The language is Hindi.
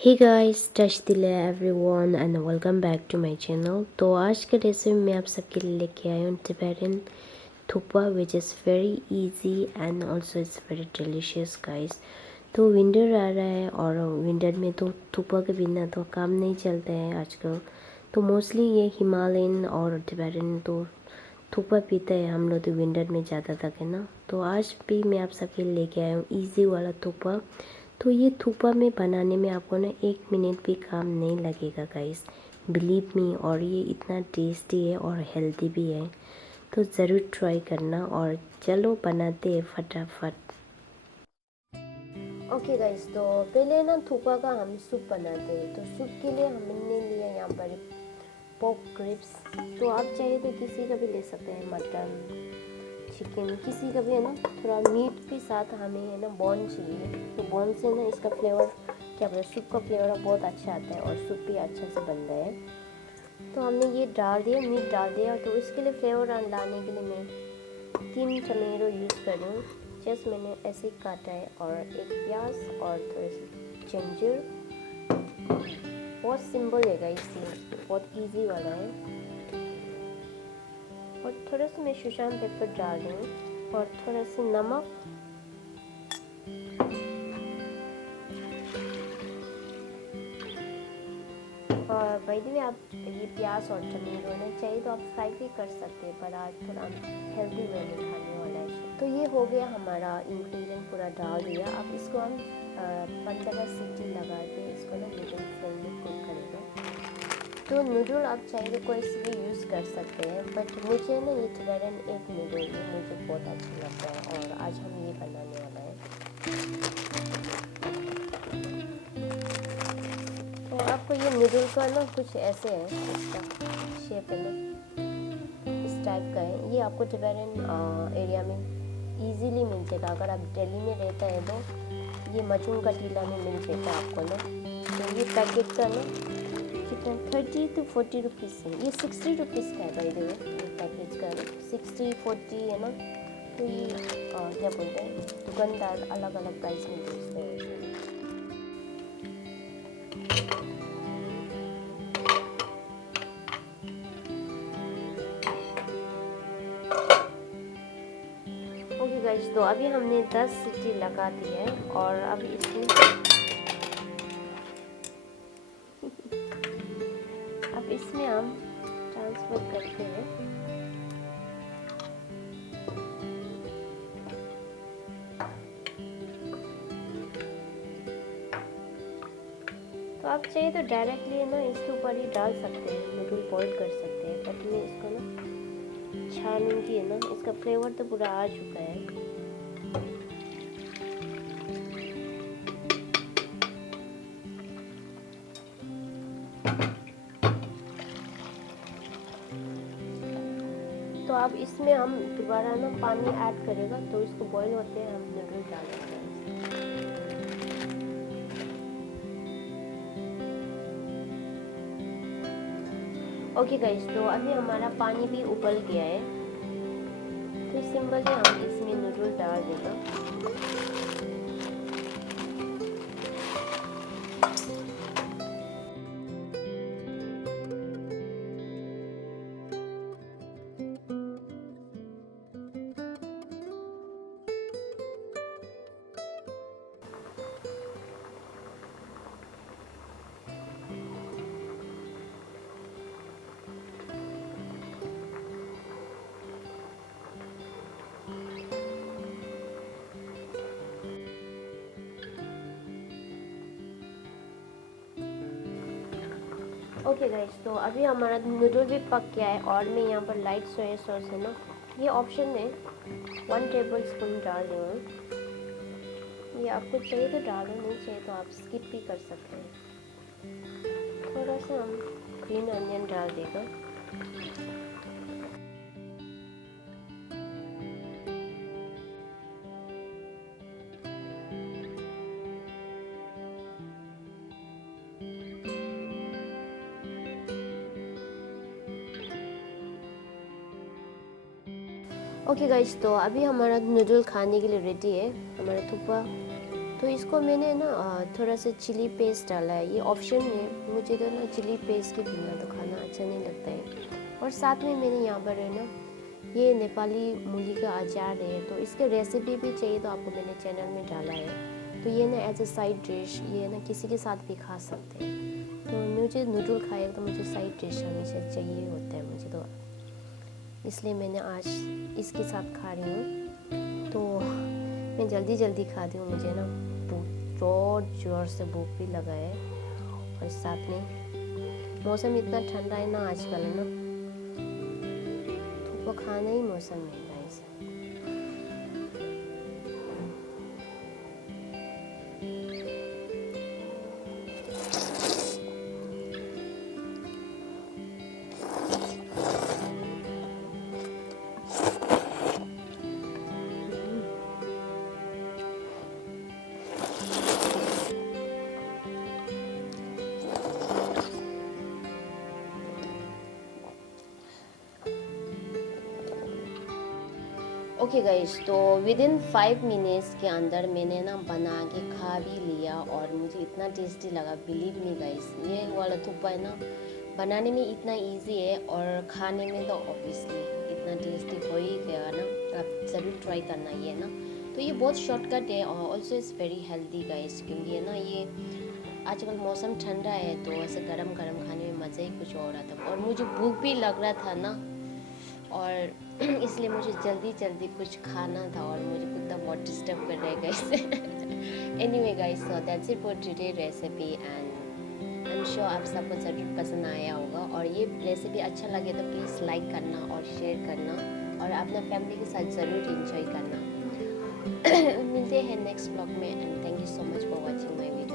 हे गाइस, टच दिले everyone and welcome back to my channel. तो आज के रेसिपी में आप सबके लिए लेके आई हूँ Tibetan thukpa which is very easy and also it's very delicious guys. तो विंटर आ रहा है और विंटर में तो थुक्पा के बिना तो काम नहीं चलता है आजकल। तो मोस्टली ये हिमालयन और टिबेटन तो थुक्पा पीते हैं हम लोग तो विंटर में ज़्यादा तक है ना। तो आज भी मैं आप सबके लिए लेके आया हूँ ईजी वाला थुक्पा। तो ये थुक्पा में बनाने में आपको ना 1 मिनट भी काम नहीं लगेगा गाइस, बिलीव मी। और ये इतना टेस्टी है और हेल्दी भी है, तो ज़रूर ट्राई करना। और चलो बनाते हैं फटाफट। ओके गाइस, तो पहले ना थुक्पा का हम सूप बनाते हैं। तो सूप के लिए हमने लिया यहाँ पर पोर्क रिब्स। तो आप चाहिए तो किसी का भी ले सकते हैं, मटन, चिकन, किसी का भी है ना। थोड़ा मीट के साथ हमें है ना बोन चाहिए। तो बोन से ना इसका फ्लेवर क्या बोलते हैं, सूप का फ्लेवर बहुत अच्छा आता है और सूप भी अच्छा से बनता है। तो हमने ये डाल दिया, मीट डाल दिया। तो इसके लिए फ्लेवर लाने के लिए मैं 3 टमेटो यूज़ कर रही हूँ। जस्ट मैंने ऐसे ही काटा है, और एक प्याज और थोड़ी सी जिंजर। बहुत सिंपल है गाइस, बहुत इजी वाला है। और थोड़ा सा मैं सुशान पेपर डाल रही हूँ और थोड़ा सा नमक। और भाई भी आप ये प्याज और टमाटो ने चाहिए तो आप फ्राई भी कर सकते हैं, पर आज थोड़ा हेल्दी वे में खाने वाला है। तो ये हो गया हमारा इंग्रेडिएंट पूरा डाल दिया। अब इसको हम 15 सीटी लगा के इसको ना मीडियम फ्लेम में कुक करेंगे। तो नूडल आप चाहिए तो कोई से भी यूज़ कर सकते हैं, बट मुझे ना ये टिबेटन एक नूडल है, मुझे बहुत अच्छा लगता है और आज हम ये बनाने वाला है। तो आपको ये नूडल का ना कुछ ऐसे है, इसका शेप है ना इस टाइप का है। ये आपको टिबेटन एरिया में इजीली मिल जाएगा। अगर आप दिल्ली में रहता है तो ये मजून का टीला में मिल जाएगा आपको ना। तो ये पैकेट का ना कितना 30 to 40 रुपीज़ है। ये 60 रुपीज़ का है बाय द वे, ये पैकेज का 60-40 है ना। तो ये क्या बोलते हैं, दुकानदार अलग अलग प्राइस में बेचते हैं। ओके गाइस, तो अभी हमने 10 सीटी लगा दी है और अब इसमें हम ट्रांसफर करते हैं। तो आप चाहिए तो डायरेक्टली ना इसके ऊपर ही डाल सकते हैं, नूडल बॉईल कर सकते हैं, बट मैं इसको ना छानूंगी है ना। इसका फ्लेवर तो पूरा आ चुका है। तो अब इसमें हम दोबारा ना पानी ऐड करेगा, तो इसको बॉईल होते हैं हम नूडल डालेंगे। ओके गाइस, तो अभी हमारा पानी भी उबल गया है। तो सिंपल है, हम इसमें नूडल डाल देगा। ओके गाइस, तो अभी हमारा नूडल भी पक गया है और मैं यहाँ पर लाइट सोया सॉस है ना, ये ऑप्शन है, 1 टेबल स्पून डाल रही हूँ। ये आपको चाहिए तो डालो, नहीं चाहिए तो आप स्किप भी कर सकते हैं। थोड़ा सा हम ग्रीन अनियन डाल देगा। ओके गाइस, तो अभी हमारा नूडल खाने के लिए रेडी है। हमारा थुक्पा तो इसको मैंने ना थोड़ा सा चिली पेस्ट डाला है, ये ऑप्शन है। मुझे तो ना चिली पेस्ट के बिना तो खाना अच्छा नहीं लगता है। और साथ में मैंने यहाँ पर है ना ये नेपाली मूली का अचार है, तो इसके रेसिपी भी चाहिए तो आपको मैंने चैनल में डाला है। तो ये ना एज ए साइड डिश, ये ना किसी के साथ भी खा सकते हैं। तो मुझे नूडल खाएगा तो मुझे साइड डिश हमेशा चाहिए होता है मुझे, तो इसलिए मैंने आज इसके साथ खा रही हूँ। तो मैं जल्दी जल्दी खाती हूँ, मुझे ना बहुत जोर से भूख भी लगा है। और साथ में मौसम इतना ठंडा है ना आजकल, है ना, थुक्पा खाना ही मौसम है गाइस। ओके गाइस, तो विद इन 5 मिनट्स के अंदर मैंने ना बना के खा भी लिया और मुझे इतना टेस्टी लगा, बिलीव मी गाइस। ये वाला थुक्पा है ना बनाने में इतना इजी है और खाने में तो ऑब्वियसली इतना टेस्टी हो ही गया ना। आप ज़रूर ट्राई करना ये ना। तो ये बहुत शॉर्टकट है और also is very healthy guys, क्योंकि है ना ये आजकल मौसम ठंडा है तो ऐसे गरम गरम खाने में मज़ा ही कुछ और रहा था। और मुझे भूख भी लग रहा था ना, और इसलिए मुझे जल्दी जल्दी कुछ खाना था और मुझे कुत्ता बहुत डिस्टर्ब कर रहा है guys. Anyway guys, so that's it for today recipe and I am sure आप सबको ज़रूर पसंद आया होगा। और ये रेसिपी अच्छा लगे तो प्लीज़ लाइक करना और शेयर करना और अपना फैमिली के साथ ज़रूर इंजॉय करना। मिलते हैं नेक्स्ट ब्लॉग में and thank you so much for watching my video.